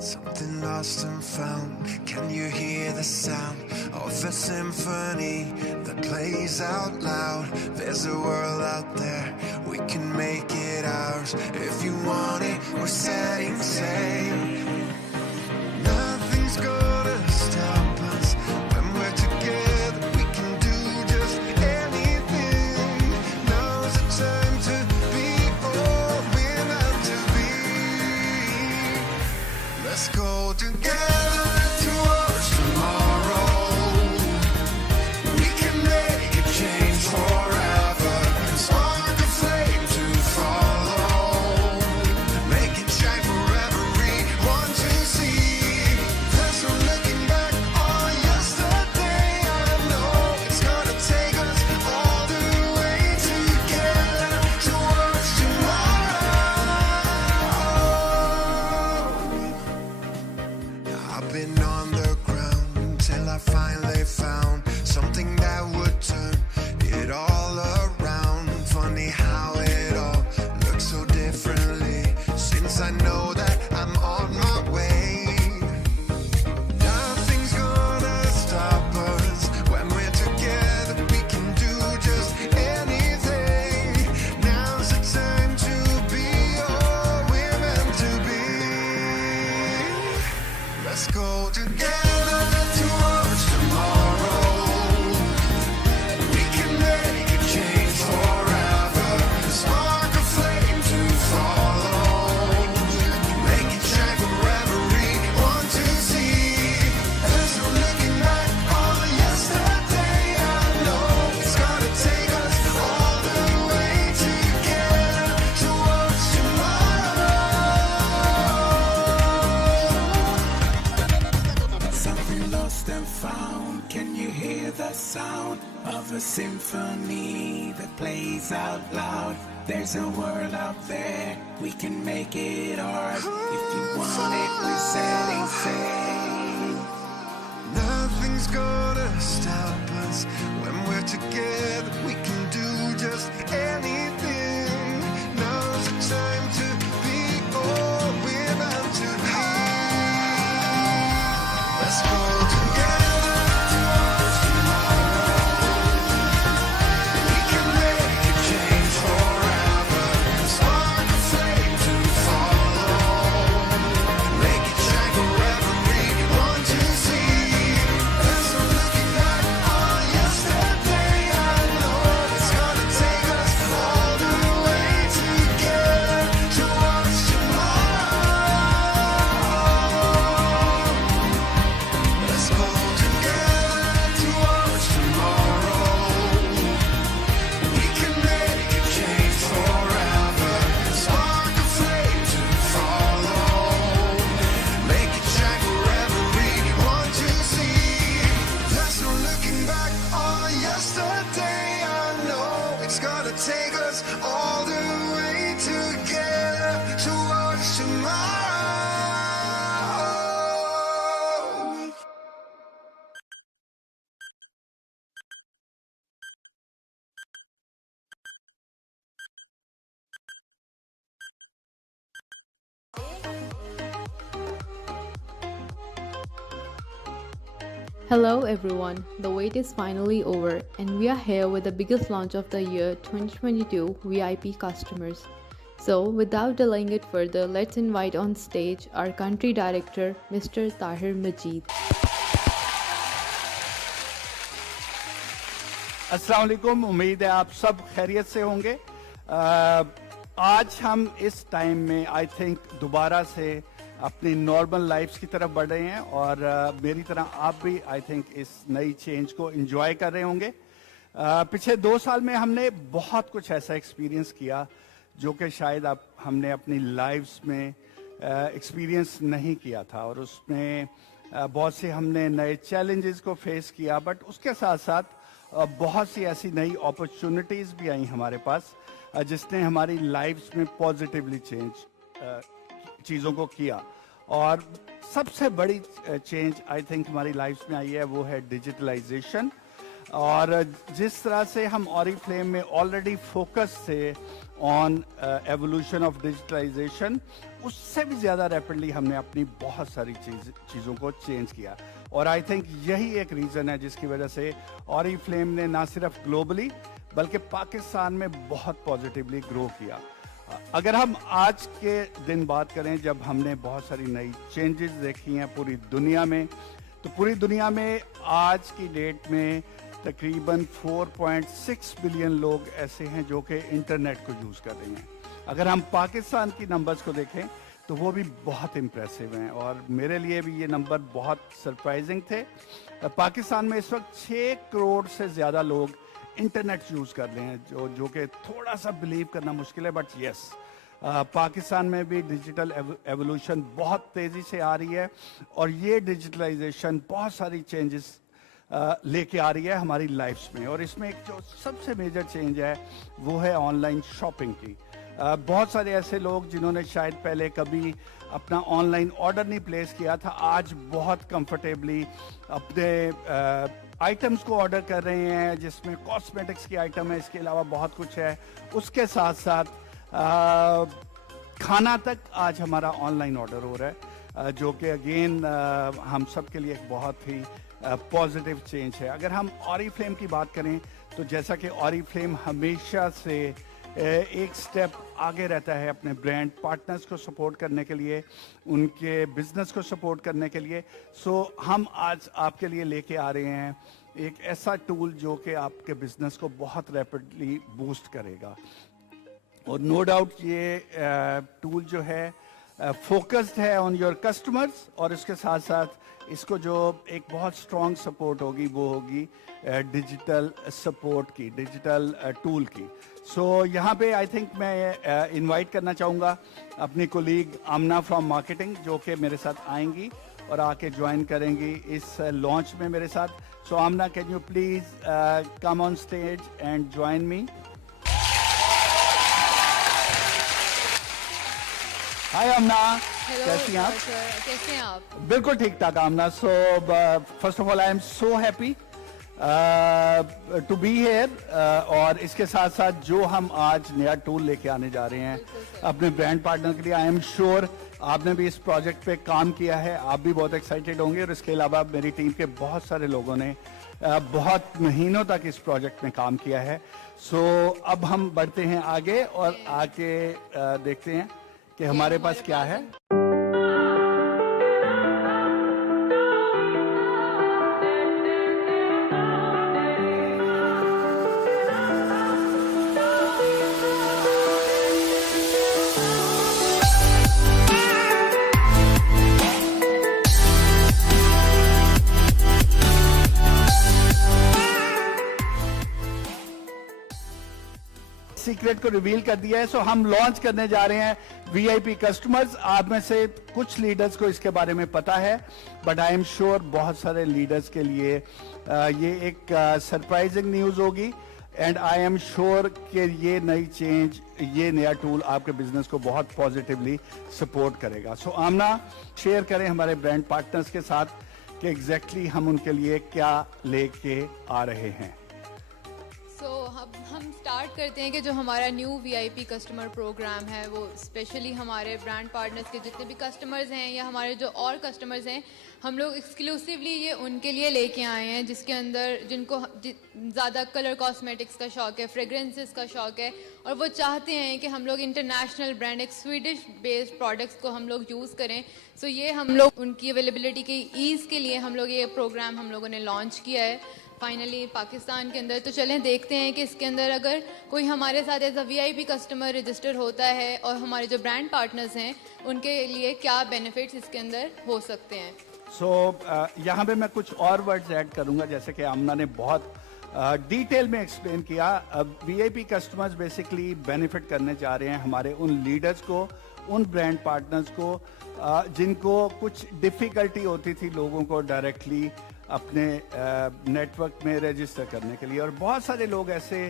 Something lost and found. Can you hear the sound of a symphony that plays out loud? There's a world out there, we can make it ours. If you want it, we're setting sail. Nothing's gonna stop us when we're together. We can do just anything. Now's the time to be all we're meant to be. Let's go together towards tomorrow. We can make a change forever. Spark a flame to follow. Make it shine for everyone to see. There's no looking back on yesterday. I know it's gonna take us all the way together towards tomorrow. I've been on the ground until I finally found something that would turn it all around. Funny how it all looks so differently since I know that I'm on my way. Nothing's gonna stop us when we're together. We can do just anything. Now's the time to be all we're meant to be. Let's go together towards tomorrow. We can make a change forever. Spark a flame to follow. Make it shine for everyone to see. There's no looking back on yesterday. I know it's gonna take us all the way together towards tomorrow. Something lost and found. Can you hear the sound of a symphony that plays out loud? There's a world out there, we can make it ours. If you want it, we're setting sail. Nothing's gonna stop us when we're together. We can do just anything. Now's the time to be all we're meant to be. Let's go together towards tomorrow. We can make a change forever. Spark a flame to follow. Make it shine for everyone to see. There's no looking back on yesterday. I know it's gonna take us all the way together towards tomorrow. Let's go together towards tomorrow. We can make a change forever. Spark a flame to follow. Make it shine for everyone to see. There's no looking back on yesterday. I know it's gonna take us all the way together towards tomorrow. Hello everyone, the wait is finally over and we are here with the biggest launch of the year 2022 VIP customers. So without delaying it further, let's invite on stage our country director Mr. Tahir Majid. अस्सलाम वालेकुम, उम्मीद है आप सब खैरियत से होंगे। आज हम इस टाइम में आई थिंक दोबारा से अपनी नॉर्मल लाइफ्स की तरफ बढ़ रहे हैं और मेरी तरह आप भी आई थिंक इस नई चेंज को एंजॉय कर रहे होंगे। पिछले 2 साल में हमने बहुत कुछ ऐसा एक्सपीरियंस किया जो कि शायद हमने अपनी लाइफ्स में एक्सपीरियंस नहीं किया था और उसमें बहुत से हमने नए चैलेंजेस को फेस किया, बट उसके साथ साथ बहुत सी ऐसी नई अपॉर्चुनिटीज़ भी आई हमारे पास जिसने हमारी लाइफ्स में पॉजिटिवली चेंज चीज़ों को किया। और सबसे बड़ी चेंज आई थिंक हमारी लाइफ्स में आई है वो है डिजिटलाइजेशन। और जिस तरह से हम ऑरिफ्लेम में ऑलरेडी फोकस थे ऑन एवोल्यूशन ऑफ डिजिटलाइजेशन, उससे भी ज़्यादा रैपिडली हमने अपनी बहुत सारी चीज़ों को चेंज किया। और आई थिंक यही एक रीज़न है जिसकी वजह से ऑरिफ्लेम ने ना सिर्फ ग्लोबली बल्कि पाकिस्तान में बहुत पॉजिटिवली ग्रो किया। अगर हम आज के दिन बात करें जब हमने बहुत सारी नई चेंजेस देखी हैं पूरी दुनिया में, तो पूरी दुनिया में आज की डेट में तकरीबन 4.6 बिलियन लोग ऐसे हैं जो कि इंटरनेट को यूज़ कर रहे हैं। अगर हम पाकिस्तान की नंबर्स को देखें तो वो भी बहुत इम्प्रेसिव हैं और मेरे लिए भी ये नंबर बहुत सरप्राइजिंग थे। पाकिस्तान में इस वक्त 6 करोड़ से ज़्यादा लोग इंटरनेट यूज़ कर रहे हैं, जो कि थोड़ा सा बिलीव करना मुश्किल है, बट यस पाकिस्तान में भी डिजिटल एवोल्यूशन बहुत तेज़ी से आ रही है और ये डिजिटलाइजेशन बहुत सारी चेंजेस लेके आ रही है हमारी लाइफ्स में। और इसमें एक जो सबसे मेजर चेंज है वो है ऑनलाइन शॉपिंग की। बहुत सारे ऐसे लोग जिन्होंने शायद पहले कभी अपना ऑनलाइन ऑर्डर नहीं प्लेस किया था, आज बहुत कंफर्टेबली अपने आइटम्स को ऑर्डर कर रहे हैं, जिसमें कॉस्मेटिक्स की आइटम है, इसके अलावा बहुत कुछ है। उसके साथ साथ खाना तक आज हमारा ऑनलाइन ऑर्डर हो रहा है, जो कि अगेन हम सब के लिए एक बहुत ही पॉजिटिव चेंज है। अगर हम ऑरिफ्लेम की बात करें तो जैसा कि ऑरिफ्लेम हमेशा से एक स्टेप आगे रहता है अपने ब्रांड पार्टनर्स को सपोर्ट करने के लिए, उनके बिजनेस को सपोर्ट करने के लिए, सो हम आज आपके लिए लेके आ रहे हैं एक ऐसा टूल जो कि आपके बिजनेस को बहुत रैपिडली बूस्ट करेगा। और नो डाउट ये टूल जो है फोकस्ड है ऑन योर कस्टमर्स, और इसके साथ साथ इसको जो एक बहुत स्ट्रॉन्ग सपोर्ट होगी वो होगी डिजिटल सपोर्ट की, डिजिटल टूल की। सो यहाँ पे आई थिंक मैं इनवाइट करना चाहूँगा अपनी कोलीग आमना फ्रॉम मार्केटिंग, जो कि मेरे साथ आएंगी और आके ज्वाइन करेंगी इस लॉन्च में मेरे साथ। So Amna, can you please come on stage and join me. Hi Amna, कैसी हैं आप? कैसे हैं आप? बिल्कुल ठीक ठाक Amna. So first of all I am so happy to be here, और इसके साथ साथ जो हम आज नया टूल लेके आने जा रहे हैं अपने ब्रांड पार्टनर के लिए, आई एम श्योर आपने भी इस प्रोजेक्ट पे काम किया है, आप भी बहुत एक्साइटेड होंगे। और इसके अलावा मेरी टीम के बहुत सारे लोगों ने बहुत महीनों तक इस प्रोजेक्ट में काम किया है। सो अब हम बढ़ते हैं आगे और आके देखते हैं कि हमारे पास क्या है। सीक्रेट को रिवील कर दिया है। सो हम लॉन्च करने जा रहे हैं वीआईपी कस्टमर्स। आप में से कुछ लीडर्स को इसके बारे में पता है, बट आई एम श्योर बहुत सारे लीडर्स के लिए ये एक सरप्राइजिंग न्यूज होगी। एंड आई एम श्योर कि ये नई चेंज, ये नया टूल आपके बिजनेस को बहुत पॉजिटिवली सपोर्ट करेगा। सो आमना, शेयर करें हमारे ब्रांड पार्टनर्स के साथ कि एग्जैक्टली हम उनके लिए क्या लेके आ रहे हैं। हम स्टार्ट करते हैं कि जो हमारा न्यू वीआईपी कस्टमर प्रोग्राम है वो स्पेशली हमारे ब्रांड पार्टनर्स के जितने भी कस्टमर्स हैं या हमारे जो और कस्टमर्स हैं, हम लोग एक्सक्लूसिवली ये उनके लिए लेके आए हैं जिसके अंदर जिनको ज़्यादा कलर कॉस्मेटिक्स का शौक़ है, फ्रेगरेंसेस का शौक़ है, और वो चाहते हैं कि हम लोग इंटरनेशनल ब्रांड, एक स्वीडिश बेस्ड प्रोडक्ट्स को हम लोग यूज़ करें। सो ये हम लोग उनकी अवेलेबिलिटी की ईज़ के लिए हम लोग ये प्रोग्राम हम लोगों ने लॉन्च किया है फाइनली पाकिस्तान के अंदर। तो चलें देखते हैं कि इसके अंदर अगर कोई हमारे साथ as a VIP customer register होता है और हमारे जो ब्रांड पार्टनर्स हैं उनके लिए क्या बेनिफिट्स इसके अंदर हो सकते हैं। सो यहाँ पे मैं कुछ और वर्ड्स ऐड करूँगा, जैसे कि आमना ने बहुत डिटेल में एक्सप्लेन किया। वीआईपी कस्टमर्स बेसिकली बेनिफिट करने जा रहे हैं हमारे उन लीडर्स को, उन ब्रांड पार्टनर्स को जिनको कुछ डिफ़िकल्टी होती थी लोगों को डायरेक्टली अपने नेटवर्क में रजिस्टर करने के लिए। और बहुत सारे लोग ऐसे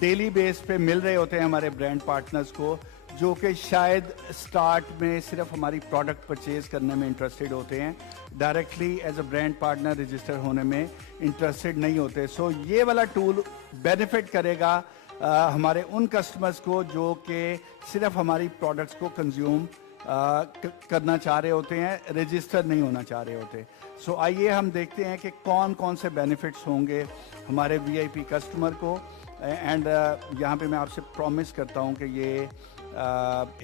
डेली बेस पे मिल रहे होते हैं हमारे ब्रांड पार्टनर्स को, जो कि शायद स्टार्ट में सिर्फ हमारी प्रोडक्ट परचेज करने में इंटरेस्टेड होते हैं, directly as a brand partner register होने में इंटरेस्टेड नहीं होते। सो ये वाला टूल बेनिफिट करेगा हमारे उन कस्टमर्स को जो कि सिर्फ हमारी प्रोडक्ट्स को कंज्यूम करना चाह रहे होते हैं, रजिस्टर नहीं होना चाह रहे होते। सो आइए हम देखते हैं कि कौन कौन से बेनिफिट्स होंगे हमारे वीआईपी कस्टमर को। एंड यहाँ पे मैं आपसे प्रॉमिस करता हूँ कि ये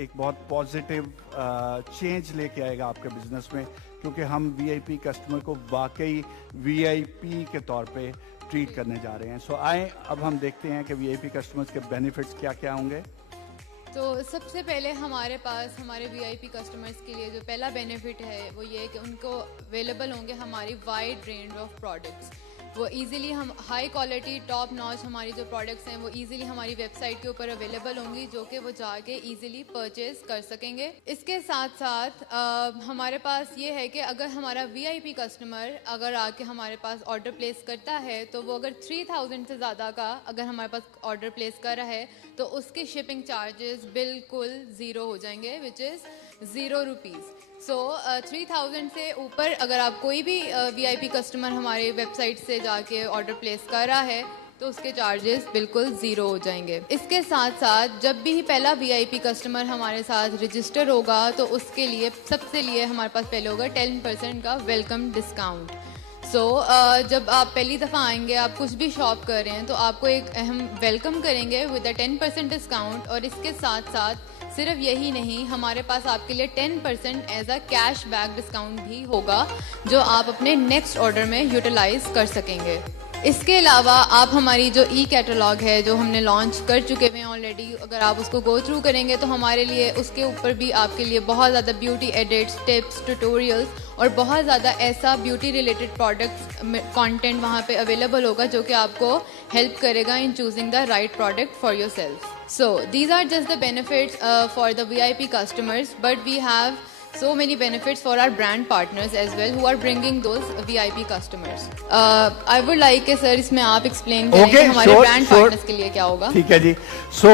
एक बहुत पॉजिटिव चेंज लेके आएगा आपके बिजनेस में, क्योंकि हम वीआईपी कस्टमर को वाकई वीआईपी के तौर पे ट्रीट करने जा रहे हैं। सो आए अब हम देखते हैं कि वीआईपी कस्टमर्स के बेनिफिट्स क्या क्या होंगे। तो सबसे पहले हमारे पास हमारे वीआईपी कस्टमर्स के लिए जो पहला बेनिफिट है वो ये है कि उनको अवेलेबल होंगे हमारी वाइड रेंज ऑफ प्रोडक्ट्स। वो इजीली हम हाई क्वालिटी टॉप नॉच हमारी जो प्रोडक्ट्स हैं वो इजीली हमारी वेबसाइट के ऊपर अवेलेबल होंगी, जो कि वो जाके इजीली परचेज कर सकेंगे। इसके साथ साथ हमारे पास ये है कि अगर हमारा वीआईपी कस्टमर अगर आके हमारे पास ऑर्डर प्लेस करता है तो वो अगर 3000 से ज़्यादा का अगर हमारे पास ऑर्डर प्लेस कर रहा है तो उसके शिपिंग चार्जेस बिल्कुल ज़ीरो हो जाएंगे, विच इज़ ₹0। सो 3000 से ऊपर अगर आप कोई भी वीआईपी कस्टमर हमारे वेबसाइट से जाके ऑर्डर प्लेस कर रहा है तो उसके चार्जेस बिल्कुल ज़ीरो हो जाएंगे। इसके साथ साथ जब भी पहला वीआईपी कस्टमर हमारे साथ रजिस्टर होगा तो उसके लिए सबसे लिए हमारे पास पहले होगा 10% का वेलकम डिस्काउंट। जब आप पहली दफ़ा आएंगे, आप कुछ भी शॉप कर रहे हैं तो आपको एक हम वेलकम करेंगे विद अ 10% डिस्काउंट। और इसके साथ साथ सिर्फ यही नहीं, हमारे पास आपके लिए 10% as a cash back discount भी होगा जो आप अपने नेक्स्ट ऑर्डर में यूटिलाइज कर सकेंगे। इसके अलावा आप हमारी जो ई कैटलॉग है जो हमने लॉन्च कर चुके हैं ऑलरेडी, अगर आप उसको गो थ्रू करेंगे तो हमारे लिए उसके ऊपर भी आपके लिए बहुत ज़्यादा ब्यूटी एडिट्स, टिप्स, ट्यूटोरियल्स और बहुत ज़्यादा ऐसा ब्यूटी रिलेटेड प्रोडक्ट्स कंटेंट वहाँ पे अवेलेबल होगा जो कि आपको हेल्प करेगा इन choosing the right product for your self. So these are just the benefits for the VIP customers, but we have so many benefits for our brand partners as well who are bringing those VIP customers. I would like कि sir इसमें आप explain करें कि हमारे brand partners के लिए क्या होगा। ठीक है जी। सो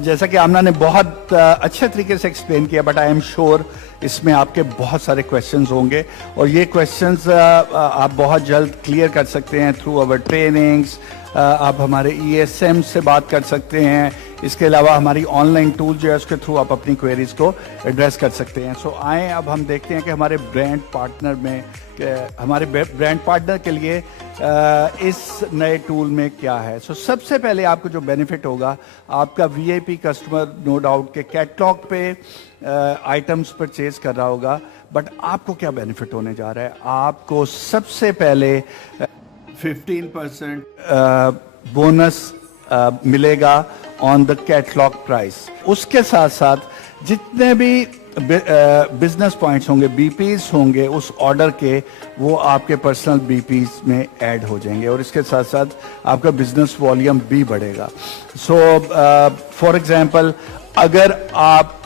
जैसा कि आमना ने बहुत अच्छे तरीके से एक्सप्लेन किया, बट आई एम श्योर इसमें आपके बहुत सारे क्वेश्चंस होंगे और ये क्वेश्चंस आप बहुत जल्द क्लियर कर सकते हैं थ्रू अवर ट्रेनिंग्स। आप हमारे ESM से बात कर सकते हैं। इसके अलावा हमारी ऑनलाइन टूल जो है उसके थ्रू आप अपनी क्वेरीज को एड्रेस कर सकते हैं। सो आए अब हम देखते हैं कि हमारे ब्रांड पार्टनर में हमारे ब्रांड पार्टनर के लिए इस नए टूल में क्या है। सो सबसे पहले आपको जो बेनिफिट होगा, आपका VIP कस्टमर नो डाउट के कैटलॉग पे आइटम्स परचेज कर रहा होगा, बट आपको क्या बेनिफिट होने जा रहा है। आपको सबसे पहले 15% बोनस मिलेगा ऑन द कैटलॉग प्राइस। उसके साथ साथ जितने भी बिजनेस पॉइंट्स होंगे, BPs होंगे उस ऑर्डर के, वो आपके पर्सनल BPs में ऐड हो जाएंगे और इसके साथ साथ आपका बिजनेस वॉल्यूम भी बढ़ेगा। सो फॉर एग्जांपल अगर आप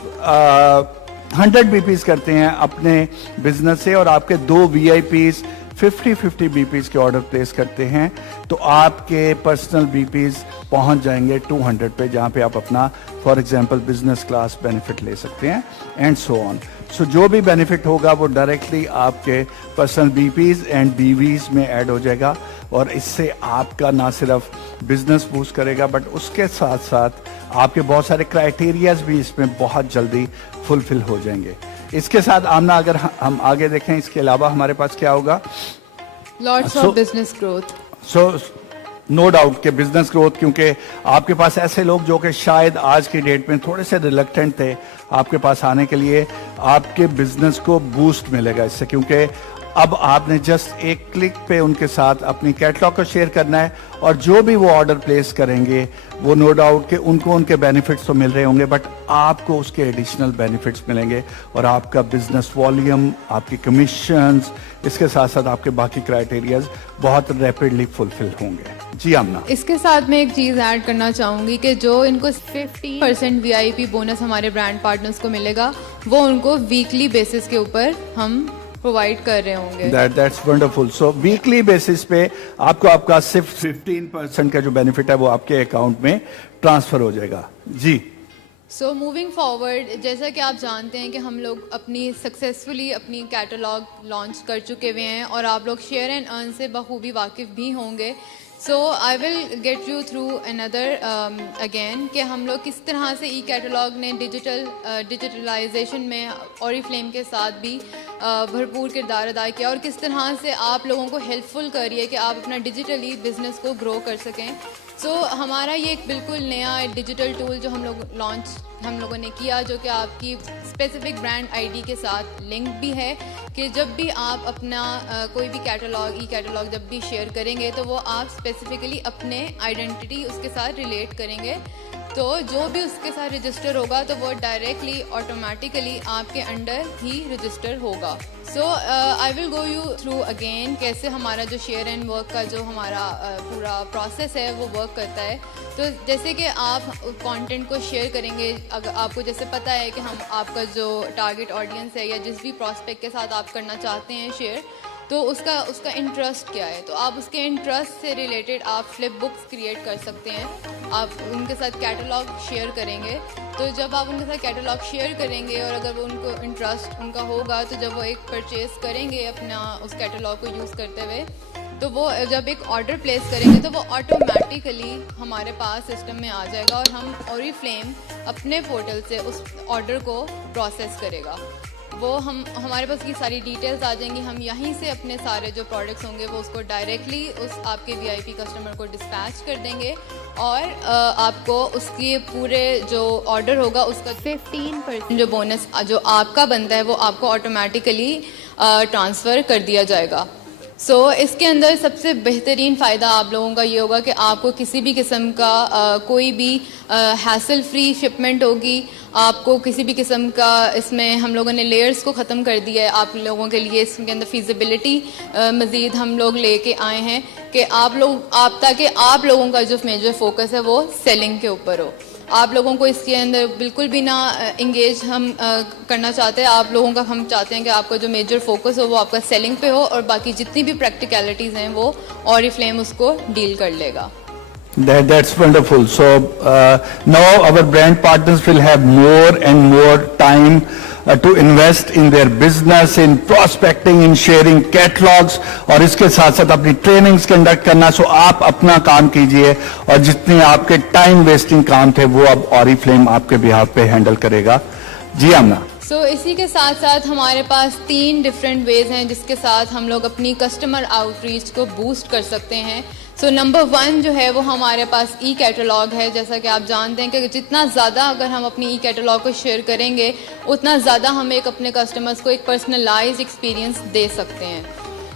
100 BPs करते हैं अपने बिजनेस से और आपके 2 VIPs 50 BPs के ऑर्डर प्लेस करते हैं तो आपके पर्सनल BPs पहुंच जाएंगे 200 पे, जहां पे आप अपना for example business class benefit ले सकते हैं एंड सो ऑन। सो जो भी बेनिफिट होगा वो डायरेक्टली आपके पर्सनल BPs एंड BVs में ऐड हो जाएगा और इससे आपका ना सिर्फ बिजनेस बूस्ट करेगा बट उसके साथ साथ आपके बहुत सारे क्राइटेरियाज भी इसमें बहुत जल्दी फुलफिल हो जाएंगे। इसके साथ आमना अगर हम आगे देखें, इसके अलावा हमारे पास क्या होगा, lots of business growth. So no doubt के बिजनेस ग्रोथ, क्योंकि आपके पास ऐसे लोग जो कि शायद आज की डेट में थोड़े से रिलक्टेंट थे आपके पास आने के लिए, आपके बिजनेस को बूस्ट मिलेगा इससे, क्योंकि अब आपने जस्ट एक क्लिक पे उनके साथ अपनी कैटलॉग को शेयर करना है और जो भी वो ऑर्डर प्लेस करेंगे वो नो डाउट कि उनको उनके बेनिफिट्स तो मिल रहे होंगे बट आपको उसके एडिशनल बेनिफिट्स मिलेंगे और आपका बिजनेस वॉल्यूम, आपकी कमीशंस, इसके साथ साथ आपके बाकी क्राइटेरियाज बहुत रैपिडली फुलफिल होंगे। जी आमना, इसके साथ मैं एक चीज़ ऐड करना चाहूँगी कि जो इनको 50% VIP बोनस हमारे ब्रांड पार्टनर्स को मिलेगा वो उनको वीकली बेसिस के ऊपर हम प्रोवाइड कर रहे होंगे। That's wonderful. So weekly basis पे आपको आपका सिर्फ 15% का जो बेनिफिट है वो आपके अकाउंट में ट्रांसफर हो जाएगा। जी सो मूविंग फॉरवर्ड, जैसा कि आप जानते हैं कि हम लोग सक्सेसफुली अपनी कैटलॉग लॉन्च कर चुके हुए हैं और आप लोग शेयर एंड अर्न से बखूबी वाकिफ़ भी होंगे. So I will get you through another again कि हम लोग किस तरह से ई कैटलॉग ने डिजिटलाइजेशन में ऑरिफ्लेम के साथ भी भरपूर किरदार अदा किया और किस तरह से आप लोगों को हेल्पफुल करिए कि आप अपना डिजिटली बिजनेस को ग्रो कर सकें. सो हमारा ये एक बिल्कुल नया डिजिटल टूल जो हम लोगों ने किया, जो कि आपकी स्पेसिफिक ब्रांड आईडी के साथ लिंक भी है, कि जब भी आप अपना कोई भी कैटलॉग, ई कैटलॉग जब भी शेयर करेंगे तो वो आप स्पेसिफिकली अपने आइडेंटिटी उसके साथ रिलेट करेंगे. तो जो भी उसके साथ रजिस्टर होगा तो वो डायरेक्टली ऑटोमेटिकली आपके अंडर ही रजिस्टर होगा. So I will go you through again कैसे हमारा जो शेयर एंड वर्क का जो हमारा पूरा प्रोसेस है वो वर्क करता है. तो जैसे कि आप कंटेंट को शेयर करेंगे, अगर आपको जैसे पता है कि हम आपका जो टारगेट ऑडियंस है या जिस भी प्रॉस्पेक्ट के साथ आप करना चाहते हैं शेयर, तो उसका इंटरेस्ट क्या है, तो आप उसके इंटरेस्ट से रिलेटेड आप फ्लिप बुक्स क्रिएट कर सकते हैं. आप उनके साथ कैटलॉग शेयर करेंगे, तो जब आप उनके साथ कैटलॉग शेयर करेंगे और अगर वो उनको इंटरेस्ट उनका होगा, तो जब वो एक परचेज़ करेंगे अपना उस कैटलॉग को यूज़ करते हुए, तो वो जब एक ऑर्डर प्लेस करेंगे तो वो ऑटोमेटिकली हमारे पास सिस्टम में आ जाएगा और हम ऑरिफ्लेम अपने पोर्टल से उस ऑर्डर को प्रोसेस करेगा. वो हमारे पास की सारी डिटेल्स आ जाएंगी. हम यहीं से अपने सारे जो प्रोडक्ट्स होंगे वो उसको डायरेक्टली उस आपके वीआईपी कस्टमर को डिस्पैच कर देंगे और आपको उसके पूरे जो ऑर्डर होगा उसका 15% जो बोनस जो आपका बनता है वो आपको ऑटोमेटिकली ट्रांसफ़र कर दिया जाएगा. सो इसके अंदर सबसे बेहतरीन फ़ायदा आप लोगों का ये होगा कि आपको किसी भी किस्म का कोई भी हैसल फ्री शिपमेंट होगी. आपको किसी भी किस्म का, इसमें हम लोगों ने लेयर्स को ख़त्म कर दिया है आप लोगों के लिए. इसके अंदर फिजिबिलिटी मज़ीद हम लोग लेके आए हैं कि ताकि आप लोगों का जो मेजर फोकस है वो सेलिंग के ऊपर हो. आप लोगों को इसके अंदर बिल्कुल भी ना इंगेज हम करना चाहते हैं. आप लोगों का हम चाहते हैं कि आपका जो मेजर फोकस हो वो आपका सेलिंग पे हो और बाकी जितनी भी प्रैक्टिकलिटीज़ हैं वो ऑरिफ्लेम उसको डील कर लेगा. That's wonderful. So now our brand partners will have more and more time to invest in their business, in prospecting, in sharing catalogs, और इसके साथ साथ अपनी trainings conduct करना. So आप अपना काम कीजिए और जितने आपके time wasting काम थे वो अब ऑरिफ्लेम आपके behalf पे handle करेगा. जी आमना. सो इसी के साथ साथ हमारे पास 3 डिफरेंट वेज हैं जिसके साथ हम लोग अपनी कस्टमर आउटरीच को बूस्ट कर सकते हैं. सो नंबर 1 जो है वो हमारे पास ई कैटलॉग है. जैसा कि आप जानते हैं कि जितना ज़्यादा अगर हम अपनी ई कैटलॉग को शेयर करेंगे उतना ज़्यादा हम अपने कस्टमर्स को एक पर्सनलाइज्ड एक्सपीरियंस दे सकते हैं.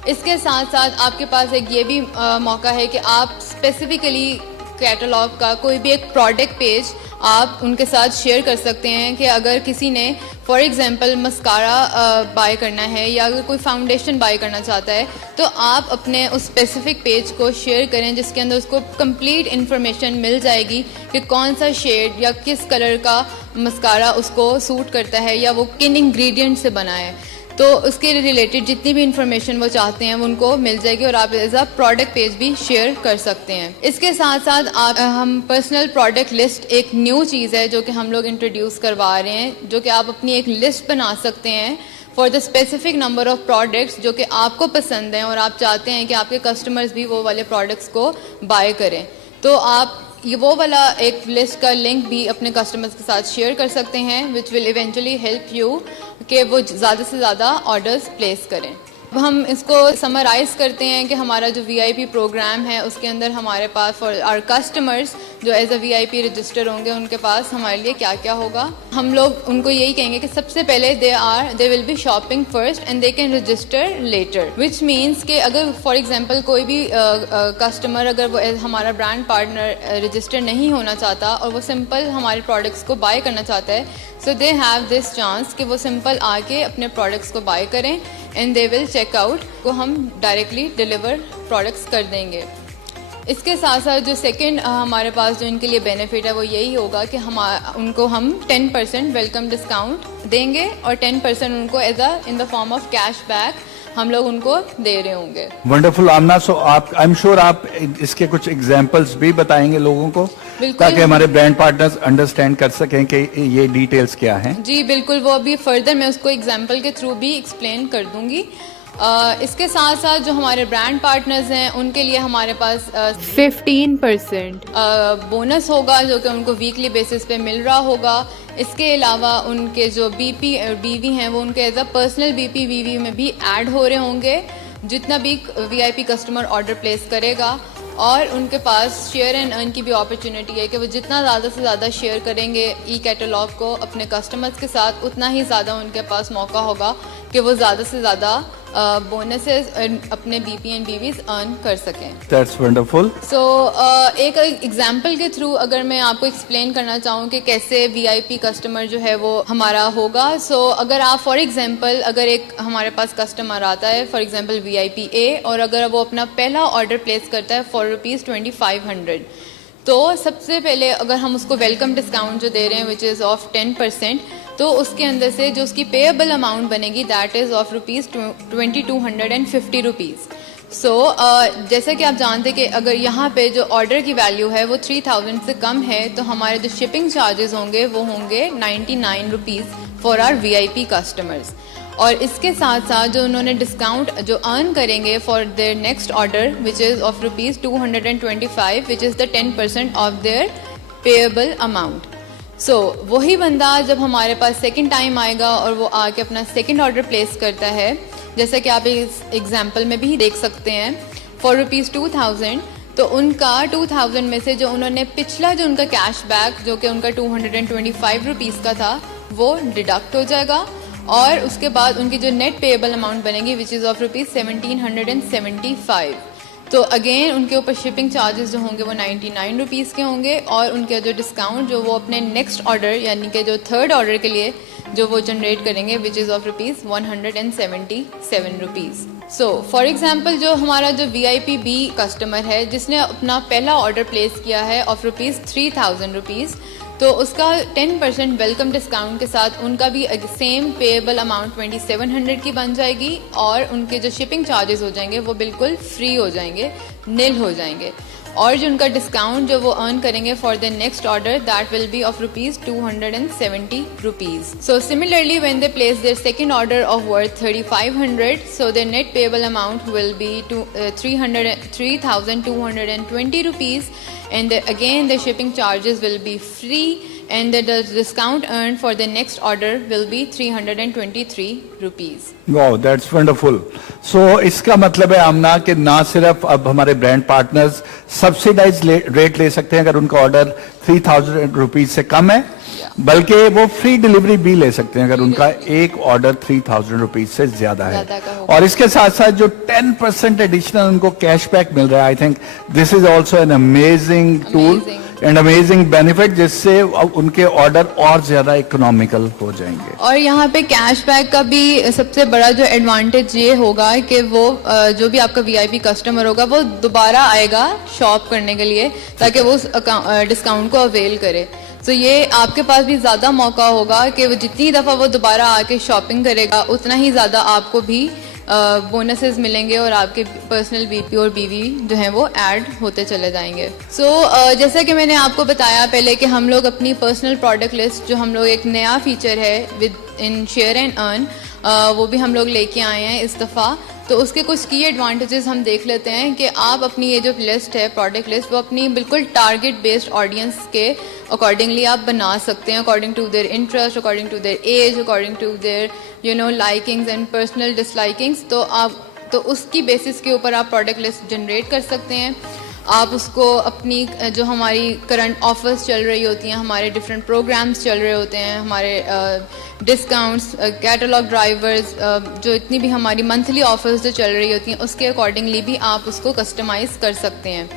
इसके साथ साथ आपके पास एक ये भी मौका है कि आप स्पेसिफिकली कैटलॉग का कोई भी एक प्रोडक्ट पेज आप उनके साथ शेयर कर सकते हैं कि अगर किसी ने फॉर एग्जांपल मस्कारा बाय करना है या अगर कोई फाउंडेशन बाय करना चाहता है तो आप अपने उस स्पेसिफिक पेज को शेयर करें जिसके अंदर उसको कंप्लीट इन्फॉर्मेशन मिल जाएगी कि कौन सा शेड या किस कलर का मस्कारा उसको सूट करता है या वो किन इंग्रेडिएंट से बना है. तो उसके रिलेटेड जितनी भी इंफॉर्मेशन वो चाहते हैं वो उनको मिल जाएगी और आप एज अ प्रोडक्ट पेज भी शेयर कर सकते हैं. इसके साथ साथ हम पर्सनल प्रोडक्ट लिस्ट एक न्यू चीज़ है जो कि हम लोग इंट्रोड्यूस करवा रहे हैं, जो कि आप अपनी एक लिस्ट बना सकते हैं for the specific number of products जो कि आपको पसंद हैं और आप चाहते हैं कि आपके कस्टमर्स भी वो वाले प्रोडक्ट्स को बाय करें. तो आप ये वो वाला एक लिस्ट का लिंक भी अपने कस्टमर्स के साथ शेयर कर सकते हैं which will eventually help you कि वो ज़्यादा से ज़्यादा ऑर्डर्स प्लेस करें. अब हम इसको समराइज़ करते हैं कि हमारा जो वीआईपी प्रोग्राम है उसके अंदर हमारे पास फॉर आवर कस्टमर्स जो एज अ वीआईपी रजिस्टर होंगे उनके पास हमारे लिए क्या क्या होगा. हम लोग उनको यही कहेंगे कि सबसे पहले they will be shopping first and they can register later, which means कि अगर फॉर एग्जांपल कोई भी कस्टमर अगर वो हमारा ब्रांड पार्टनर रजिस्टर नहीं होना चाहता और वो सिंपल हमारे प्रोडक्ट्स को बाय करना चाहता है, so they have this chance कि वो सिंपल आके अपने प्रोडक्ट्स को बाय करें and they will check out को हम डायरेक्टली डिलीवर प्रोडक्ट्स कर देंगे. इसके साथ साथ जो सेकंड हमारे पास जो इनके लिए बेनिफिट है वो यही होगा कि उनको हम 10% वेलकम डिस्काउंट देंगे और 10% उनको as a in the form of cash back हम लोग उनको दे रहे होंगे। वंडरफुल आमना, सो आप आई एम श्योर आप इसके कुछ एग्जांपल्स भी बताएंगे लोगों को, बिल्कुल। ताकि हमारे ब्रांड पार्टनर्स अंडरस्टैंड कर सकें कि ये डिटेल्स क्या हैं। जी बिल्कुल, वो अभी फर्दर मैं उसको एग्जाम्पल के थ्रू भी एक्सप्लेन कर दूंगी। इसके साथ साथ जो हमारे ब्रांड पार्टनर्स हैं उनके लिए हमारे पास 15% बोनस होगा जो कि उनको वीकली बेसिस पे मिल रहा होगा। इसके अलावा उनके जो बीपी और बीवी हैं वो उनके एज अ पर्सनल बीपी वीवी में भी ऐड हो रहे होंगे जितना भी वीआईपी कस्टमर ऑर्डर प्लेस करेगा। और उनके पास शेयर एंड अर्न की भी अपॉर्चुनिटी है कि वो जितना ज़्यादा से ज़्यादा शेयर करेंगे ई कैटलॉग को अपने कस्टमर्स के साथ, उतना ही ज़्यादा उनके पास मौका होगा कि वो ज़्यादा से ज़्यादा बोनसेस अपने बीपी एंड बीवीज अर्न कर सकें। That's wonderful. सो एक एग्जाम्पल के थ्रू अगर मैं आपको एक्सप्लेन करना चाहूँ कि कैसे वीआईपी कस्टमर जो है वो हमारा होगा। सो अगर आप फॉर एग्जांपल अगर एक हमारे पास कस्टमर आता है फॉर एग्जांपल वीआईपी ए, और अगर वो अपना पहला ऑर्डर प्लेस करता है फॉर ₹2500, तो सबसे पहले अगर हम उसको वेलकम डिस्काउंट जो दे रहे हैं विच इज़ ऑफ 10%, तो उसके अंदर से जो उसकी पेएबल अमाउंट बनेगी दैट इज़ ऑफ ₹2250। सो जैसा कि आप जानते हैं कि अगर यहाँ पे जो ऑर्डर की वैल्यू है वो 3000 से कम है, तो हमारे जो शिपिंग चार्जेस होंगे वो होंगे ₹99 फॉर आवर वीआईपी कस्टमर्स। और इसके साथ साथ जो उन्होंने डिस्काउंट जो अर्न करेंगे for their next order which is off ₹225 which is the 10% off their payable amount. So वही बंदा जब हमारे पास सेकंड टाइम आएगा और वो आके अपना सेकंड ऑर्डर प्लेस करता है, जैसा कि आप इस एग्जांपल में भी देख सकते हैं फॉर ₹2000, तो उनका 2000 में से जो उन्होंने पिछला जो उनका कैशबैक जो कि उनका ₹225 का था वो डिडक्ट हो जाएगा। और उसके बाद उनकी जो नेट पेएबल अमाउंट बनेगी विच इज़ ऑफ ₹1775। तो अगेन उनके ऊपर शिपिंग चार्जेस जो होंगे वो ₹99 के होंगे, और उनका जो डिस्काउंट जो वो अपने नेक्स्ट ऑर्डर यानी कि जो थर्ड ऑर्डर के लिए जो वो जनरेट करेंगे विच is of ₹177। So for example जो हमारा जो वीआईपी बी कस्टमर है जिसने अपना पहला ऑर्डर प्लेस किया है ऑफ ₹3000, तो उसका 10% वेलकम डिस्काउंट के साथ उनका भी सेम पेएबल अमाउंट 2700 की बन जाएगी, और उनके जो शिपिंग चार्जेस हो जाएंगे वो बिल्कुल फ्री हो जाएंगे, निल हो जाएंगे। और जो उनका डिस्काउंट जो वो अर्न करेंगे for the next order that will be of ₹270। So similarly when they place their second order of worth 3500, so their net payable amount will be ₹3220, and again the shipping charges will be free, and the discount earned for the next order will be ₹323। Wow, that's wonderful. So इसका मतलब है आमना कि ना सिर्फ अब हमारे brand partners subsidise rate ले सकते हैं अगर उनका ऑर्डर ₹3000 से कम है, बल्कि वो फ्री डिलीवरी भी ले सकते हैं अगर उनका एक ऑर्डर ₹3000 से ज्यादा है। और इसके साथ साथ जो 10% एडिशनल उनको कैशबैक मिल रहा है, आई think this is also an amazing tool and amazing benefit, जिससे उनके ऑर्डर और ज्यादा इकोनॉमिकल हो जाएंगे। और यहाँ पे कैशबैक का भी सबसे बड़ा जो एडवांटेज ये होगा कि वो जो भी आपका वीआईपी कस्टमर होगा वो दोबारा आएगा शॉप करने के लिए ताकि वो उस डिस्काउंट को अवेल करे। तो ये आपके पास भी ज़्यादा मौका होगा कि वो जितनी दफ़ा वो दोबारा आके शॉपिंग करेगा उतना ही ज़्यादा आपको भी बोनसेस मिलेंगे और आपके पर्सनल बीपी और बीवी जो हैं वो ऐड होते चले जाएंगे। सो जैसा कि मैंने आपको बताया पहले कि हम लोग अपनी पर्सनल प्रोडक्ट लिस्ट जो हम लोग एक नया फीचर है with in share and earn वो भी हम लोग लेके आए हैं इस दफ़ा। तो उसके कुछ की एडवांटेजेस हम देख लेते हैं कि आप अपनी ये जो लिस्ट है प्रोडक्ट लिस्ट वो अपनी बिल्कुल टारगेट बेस्ड ऑडियंस के अकॉर्डिंगली आप बना सकते हैं, according to their interest, according to their age, according to their likings and personal dislikings. तो उसकी बेसिस के ऊपर आप प्रोडक्ट लिस्ट जनरेट कर सकते हैं। आप उसको अपनी जो हमारी करंट ऑफर्स चल रही होती हैं, हमारे डिफरेंट प्रोग्राम्स चल रहे होते हैं, हमारे डिस्काउंट्स, कैटलॉग ड्राइवर्स, जो इतनी भी हमारी मंथली ऑफर्स जो चल रही होती हैं उसके अकॉर्डिंगली भी आप उसको कस्टमाइज़ कर सकते हैं।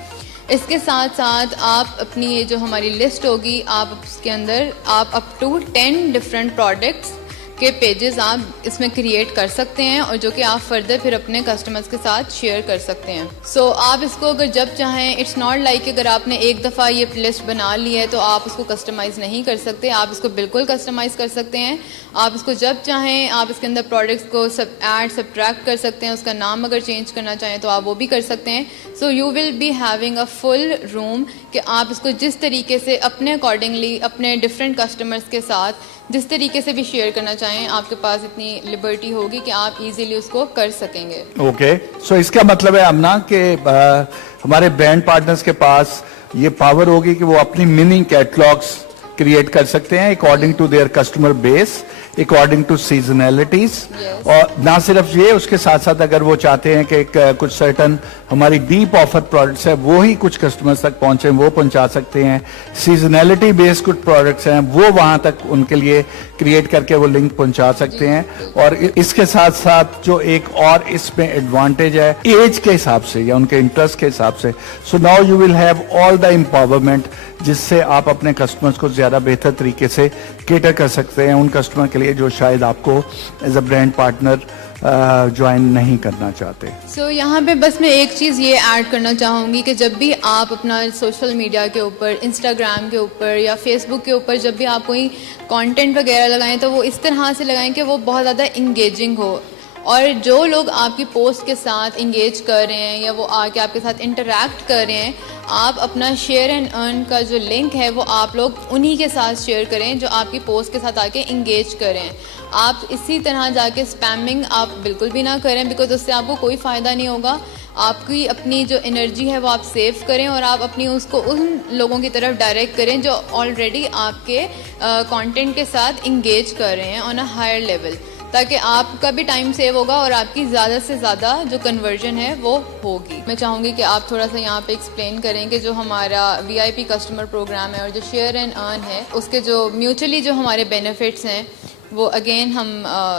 इसके साथ साथ आप अपनी ये जो हमारी लिस्ट होगी आप उसके अंदर आप अप टू 10 डिफरेंट प्रोडक्ट्स के पेजेस आप इसमें क्रिएट कर सकते हैं और जो कि आप फर्दर फिर अपने कस्टमर्स के साथ शेयर कर सकते हैं। सो आप इसको अगर जब चाहें, इट्स नॉट लाइक अगर आपने एक दफ़ा ये लिस्ट बना ली है तो आप उसको कस्टमाइज़ नहीं कर सकते। आप इसको बिल्कुल कस्टमाइज़ कर सकते हैं। आप इसको जब चाहें आप इसके अंदर प्रोडक्ट्स को सब ऐड सब्ट्रैक्ट कर सकते हैं। उसका नाम अगर चेंज करना चाहें तो आप वो भी कर सकते हैं। So you will be having a full room कि आप इसको जिस तरीके से अपने अकॉर्डिंगली अपने डिफरेंट कस्टमर्स के साथ जिस तरीके से भी शेयर करना चाहें, आपके पास इतनी लिबर्टी होगी कि आप इजीली उसको कर सकेंगे। ओके, सो इसका मतलब है अमना कि हमारे ब्रांड पार्टनर्स के पास ये पावर होगी कि वो अपनी मिनी कैटलॉग्स क्रिएट कर सकते हैं according to their customer base, according to seasonalities. और ना सिर्फ ये, उसके साथ साथ अगर वो चाहते हैं कि कुछ सर्टन हमारी डीप ऑफर प्रोडक्ट्स है वो ही कुछ कस्टमर्स तक पहुंचे, वो पहुंचा सकते हैं। सीजनैलिटी बेस्ड कुछ प्रोडक्ट्स हैं वो वहां तक उनके लिए क्रिएट करके वो लिंक पहुंचा सकते हैं। और इसके साथ साथ जो एक और इसमें एडवांटेज है एज के हिसाब से या उनके इंटरेस्ट के हिसाब से, so now you will have all the empowerment जिससे आप अपने कस्टमर्स को ज्यादा बेहतर तरीके से केटर कर सकते हैं उन कस्टमर के लिए जो शायद आपको as a brand partner join नहीं करना चाहते। सो यहाँ पे बस मैं एक चीज़ ये ऐड करना चाहूँगी कि जब भी आप अपना सोशल मीडिया के ऊपर, इंस्टाग्राम के ऊपर या फेसबुक के ऊपर जब भी आप कोई कंटेंट वगैरह लगाएं तो वो इस तरह से लगाएं कि वो बहुत ज़्यादा इंगेजिंग हो। और जो लोग आपकी पोस्ट के साथ इंगेज कर रहे हैं या वो आके आपके साथ इंटरेक्ट कर रहे हैं, आप अपना शेयर एंड अर्न का जो लिंक है वो आप लोग उन्हीं के साथ शेयर करें जो आपकी पोस्ट के साथ आके इंगेज करें। आप इसी तरह जाके स्पैमिंग आप बिल्कुल भी ना करें, बिकॉज उससे आपको कोई फ़ायदा नहीं होगा। आपकी अपनी जो एनर्जी है वो आप सेव करें और आप अपनी उसको उन लोगों की तरफ डायरेक्ट करें जो ऑलरेडी आपके कंटेंट के साथ इंगेज कर रहे हैं ऑन अ हायर लेवल, ताकि आपका भी टाइम सेव होगा और आपकी ज़्यादा से ज़्यादा जो कन्वर्जन है वो होगी। मैं चाहूँगी कि आप थोड़ा सा यहाँ पे एक्सप्लेन करें कि जो हमारा VIP कस्टमर प्रोग्राम है और जो शेयर एंड अर्न है उसके जो म्यूचुअली जो हमारे बेनिफिट्स हैं वो अगेन हम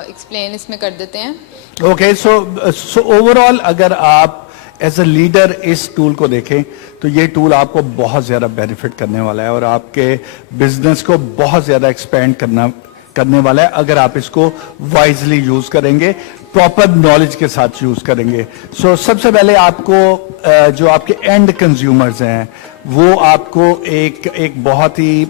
एक्सप्लेन इसमें कर देते हैं। ओके, सो ओवरऑल अगर आप एज अ लीडर इस टूल को देखें तो ये टूल आपको बहुत ज्यादा बेनिफिट करने वाला है और आपके बिजनेस को बहुत ज्यादा एक्सपेंड करने वाला है अगर आप इसको वाइजली यूज करेंगे, प्रॉपर नॉलेज के साथ यूज करेंगे। सो सबसे पहले आपको जो आपके एंड कंज्यूमर्स हैं वो आपको एक बहुत ही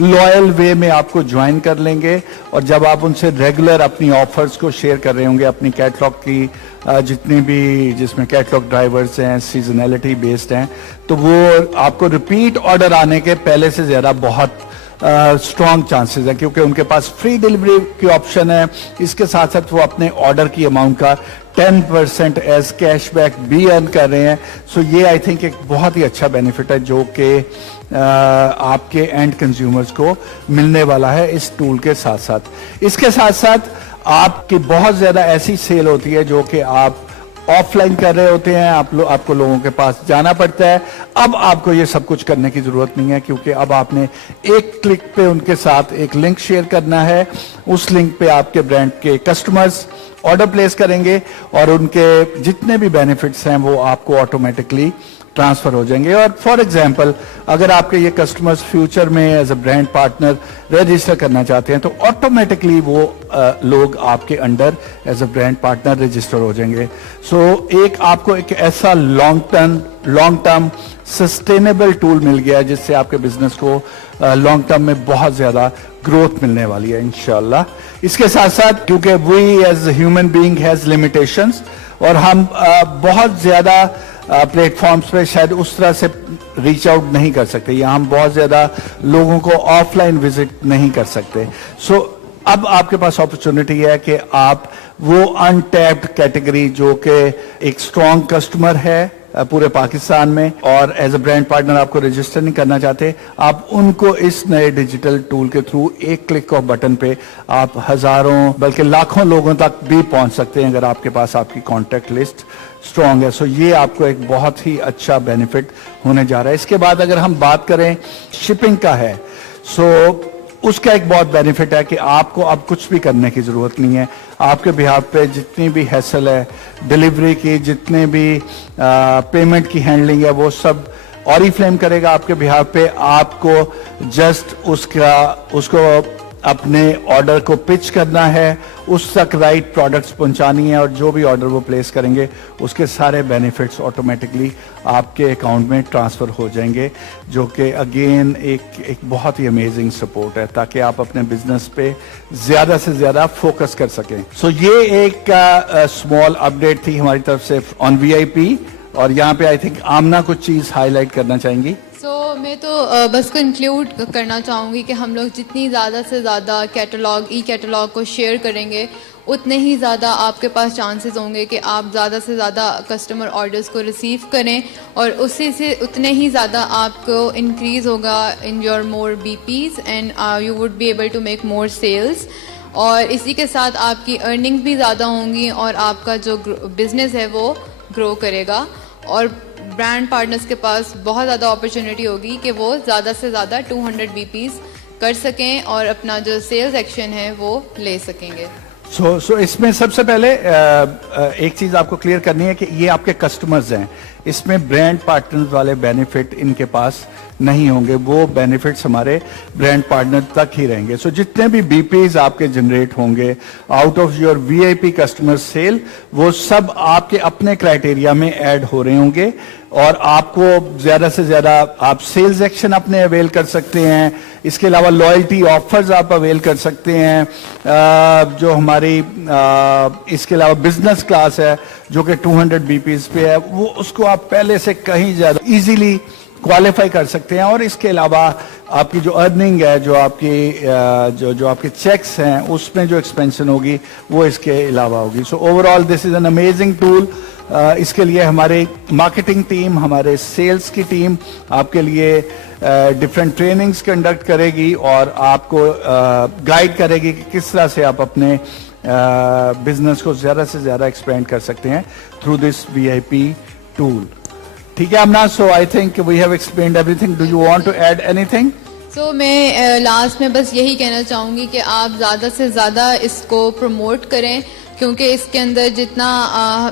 लॉयल वे में आपको ज्वाइन कर लेंगे और जब आप उनसे रेगुलर अपनी ऑफर्स को शेयर कर रहे होंगे, अपनी कैटलॉग की जितनी भी जिसमें कैटलॉग ड्राइवर्स हैं, सीजनैलिटी बेस्ड हैं, तो वो आपको रिपीट ऑर्डर आने के पहले से ज्यादा बहुत स्ट्रॉन्ग चांसेस है क्योंकि उनके पास फ्री डिलीवरी की ऑप्शन है। इसके साथ साथ वो अपने ऑर्डर की अमाउंट का 10% एज कैशबैक भी अर्न कर रहे हैं। सो ये आई थिंक एक बहुत ही अच्छा बेनिफिट है जो कि आपके एंड कंज्यूमर्स को मिलने वाला है इस टूल के साथ साथ। इसके साथ साथ आपकी बहुत ज्यादा ऐसी सेल होती है जो कि आप ऑफलाइन कर रहे होते हैं, आपको लोगों के पास जाना पड़ता है। अब आपको ये सब कुछ करने की जरूरत नहीं है क्योंकि अब आपने एक क्लिक पे उनके साथ एक लिंक शेयर करना है। उस लिंक पे आपके ब्रांड के कस्टमर्स ऑर्डर प्लेस करेंगे और उनके जितने भी बेनिफिट्स हैं वो आपको ऑटोमेटिकली ट्रांसफर हो जाएंगे। और फॉर एग्जांपल अगर आपके ये कस्टमर्स फ्यूचर में as a brand partner register करना चाहते हैं तो ऑटोमेटिकली वो लोग आपके under as a brand partner register हो जाएंगे। सो एक आपको एक ऐसा लॉन्ग टर्म सस्टेनेबल टूल मिल गया जिससे आपके बिजनेस को लॉन्ग टर्म में बहुत ज्यादा ग्रोथ मिलने वाली है इंशाल्लाह। इसके साथ साथ क्योंकि we as human being has limitations और हम बहुत ज्यादा प्लेटफॉर्म्स पे शायद उस तरह से रीच आउट नहीं कर सकते या हम बहुत ज्यादा लोगों को ऑफलाइन विजिट नहीं कर सकते। सो अब आपके पास अपॉर्चुनिटी है कि आप वो अनटैप्ड कैटेगरी जो कि एक स्ट्रॉन्ग कस्टमर है पूरे पाकिस्तान में और एज अ ब्रांड पार्टनर आपको रजिस्टर नहीं करना चाहते, आप उनको इस नए डिजिटल टूल के थ्रू एक क्लिक ऑफ बटन पे आप हजारों बल्कि लाखों लोगों तक भी पहुंच सकते हैं अगर आपके पास आपकी कॉन्टैक्ट लिस्ट स्ट्रांग है। सो ये आपको एक बहुत ही अच्छा बेनिफिट होने जा रहा है। इसके बाद अगर हम बात करें शिपिंग का है, सो उसका एक बहुत बेनिफिट है कि आपको अब कुछ भी करने की जरूरत नहीं है। आपके बिहाफ पे जितनी भी हैसल है डिलीवरी की, जितने भी पेमेंट की हैंडलिंग है वो सब ऑरिफ्लेम करेगा आपके बिहाफ पे। आपको जस्ट उसको अपने ऑर्डर को पिच करना है, उस तक राइट प्रोडक्ट्स पहुंचानी है, और जो भी ऑर्डर वो प्लेस करेंगे उसके सारे बेनिफिट्स ऑटोमेटिकली आपके अकाउंट में ट्रांसफ़र हो जाएंगे, जो कि अगेन एक बहुत ही अमेजिंग सपोर्ट है ताकि आप अपने बिजनेस पे ज़्यादा से ज़्यादा फोकस कर सकें। सो ये एक स्मॉल अपडेट थी हमारी तरफ से ऑन VIP, और यहाँ पे आई थिंक आमना कुछ चीज़ हाईलाइट करना चाहेंगी। मैं तो बस कंक्लूड करना चाहूँगी कि हम लोग जितनी ज़्यादा से ज़्यादा कैटलॉग को शेयर करेंगे, उतने ही ज़्यादा आपके पास चांसेस होंगे कि आप ज़्यादा से ज़्यादा कस्टमर ऑर्डर्स को रिसीव करें, और उससे से उतने ही ज़्यादा आपको इंक्रीज़ होगा in your more BPs and you would be able to make more sales, और इसी के साथ आपकी अर्निंग भी ज़्यादा होंगी और आपका जो बिज़नेस है वो ग्रो करेगा, और ब्रांड पार्टनर्स के पास बहुत ज़्यादा अपॉर्चुनिटी होगी कि वो ज़्यादा से ज़्यादा 200 BPs कर सकें और अपना जो सेल्स एक्शन है वो ले सकेंगे। सो इसमें सबसे पहले एक चीज़ आपको क्लियर करनी है कि ये आपके कस्टमर्स हैं, इसमें ब्रांड पार्टनर्स वाले बेनिफिट इनके पास नहीं होंगे, वो बेनिफिट्स हमारे ब्रांड पार्टनर तक ही रहेंगे। सो जितने भी BPs आपके जनरेट होंगे out of your VIP customer sale, वो सब आपके अपने क्राइटेरिया में ऐड हो रहे होंगे, और आपको ज्यादा से ज्यादा आप सेल्स एक्शन अपने अवेल कर सकते हैं। इसके अलावा लॉयल्टी ऑफर्स आप अवेल कर सकते हैं, जो हमारी इसके अलावा बिजनेस क्लास है जो कि 200 BPs पे है, वो उसको आप पहले से कहीं ज्यादा इजीली क्वालिफाई कर सकते हैं, और इसके अलावा आपकी जो अर्निंग है, जो आपकी जो आपके चेक्स हैं, उसमें जो एक्सपेंशन होगी वो इसके अलावा होगी। So overall this is an amazing tool. इसके लिए हमारे मार्केटिंग टीम, हमारे सेल्स की टीम आपके लिए डिफरेंट ट्रेनिंग्स कंडक्ट करेगी और आपको गाइड करेगी कि किस तरह से आप अपने बिजनेस को ज्यादा से ज्यादा एक्सपेंड कर सकते हैं थ्रू दिस VIP टूल। ठीक है Amna, so I think we have explained everything. Do you want to add anything? So मैं लास्ट में बस यही कहना चाहूँगी कि आप ज़्यादा से ज़्यादा इसको प्रमोट करें, क्योंकि इसके अंदर जितना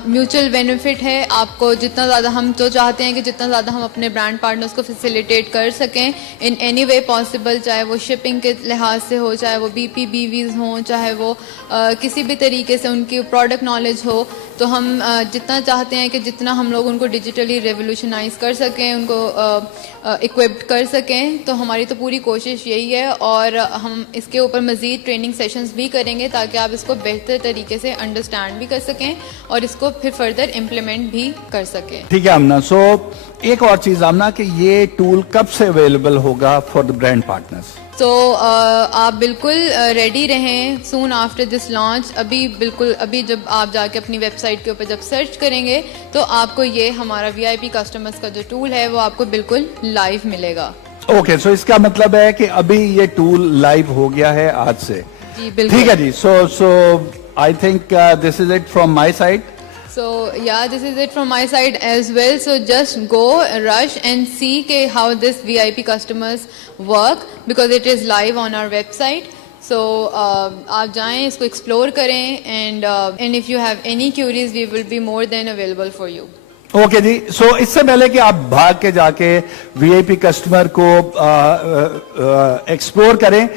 म्यूचुअल बेनिफिट है, आपको जितना ज़्यादा हम तो चाहते हैं कि जितना ज़्यादा हम अपने ब्रांड पार्टनर्स को फैसिलिटेट कर सकें इन एनी वे पॉसिबल, चाहे वो शिपिंग के लिहाज से हो, चाहे वो BPs हों, चाहे वो किसी भी तरीके से उनकी प्रोडक्ट नॉलेज हो, तो हम जितना चाहते हैं कि जितना हम लोग उनको डिजिटली रेवोल्यूशनाइज कर सकें, उनको इक्विप्ड कर सकें, तो हमारी तो पूरी कोशिश यही है, और हम इसके ऊपर मज़ीद ट्रेनिंग सेशंस भी करेंगे ताकि आप इसको बेहतर तरीके से अंडरस्टैंड भी कर सकें और इसको फिर फर्दर इम्प्लीमेंट भी कर सकें। ठीक है आमना, सो एक और चीज आमना कि ये टूल कब से अवेलेबल होगा फॉर द ब्रांड पार्टनर्स? तो आप बिल्कुल रेडी रहें सून आफ्टर दिस लॉन्च। अभी जब आप जाके अपनी वेबसाइट के ऊपर जब सर्च करेंगे तो आपको ये हमारा VIP कस्टमर्स का जो टूल है वो आपको बिल्कुल लाइव मिलेगा। ओके, सो इसका मतलब है कि अभी ये टूल लाइव हो गया है आज से। जी बिल्कुल। ठीक है जी, so I think this is it from my side. So yeah, this is it from my side as well. So just go, rush and see how this VIP customers work because it is live on our website. So आप जाएं, इसको explore करें and if you have any queries, we will be more than available for you. Okay जी, so इससे पहले कि आप भाग के जाके VIP कस्टमर को एक्सप्लोर करें,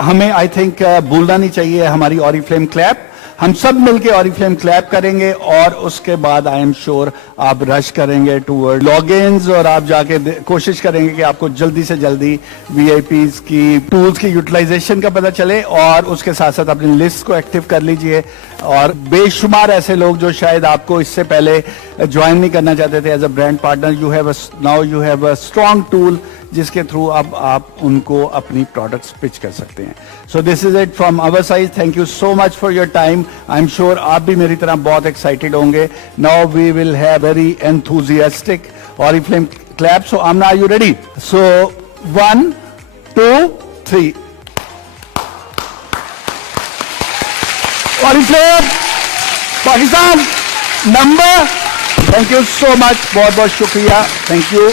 हमें आई थिंक भूलना नहीं चाहिए हमारी ऑरिफ्लेम क्लैप। हम सब मिलके ऑरिफ्लेम क्लैप करेंगे और उसके बाद आई एम श्योर आप रश करेंगे टूवर्ड लॉगिन्स और आप जाके कोशिश करेंगे कि आपको जल्दी से जल्दी VIPs की टूल्स की यूटिलाइजेशन का पता चले, और उसके साथ साथ अपनी लिस्ट को एक्टिव कर लीजिए। और बेशुमार ऐसे लोग जो शायद आपको इससे पहले ज्वाइन नहीं करना चाहते थे as a brand partner, now you have a strong tool जिसके थ्रू अब आप उनको अपनी प्रोडक्ट्स पिच कर सकते हैं। So this is it from our side. Thank you so much for your time. I am sure आप भी मेरी तरह बहुत एक्साइटेड होंगे। Now we will have very enthusiastic Oriflame clap. So Amna, are you ready? So 1 2 3 Oriflame Pakistan number. Thank you so much, बहुत बहुत शुक्रिया। Thank you.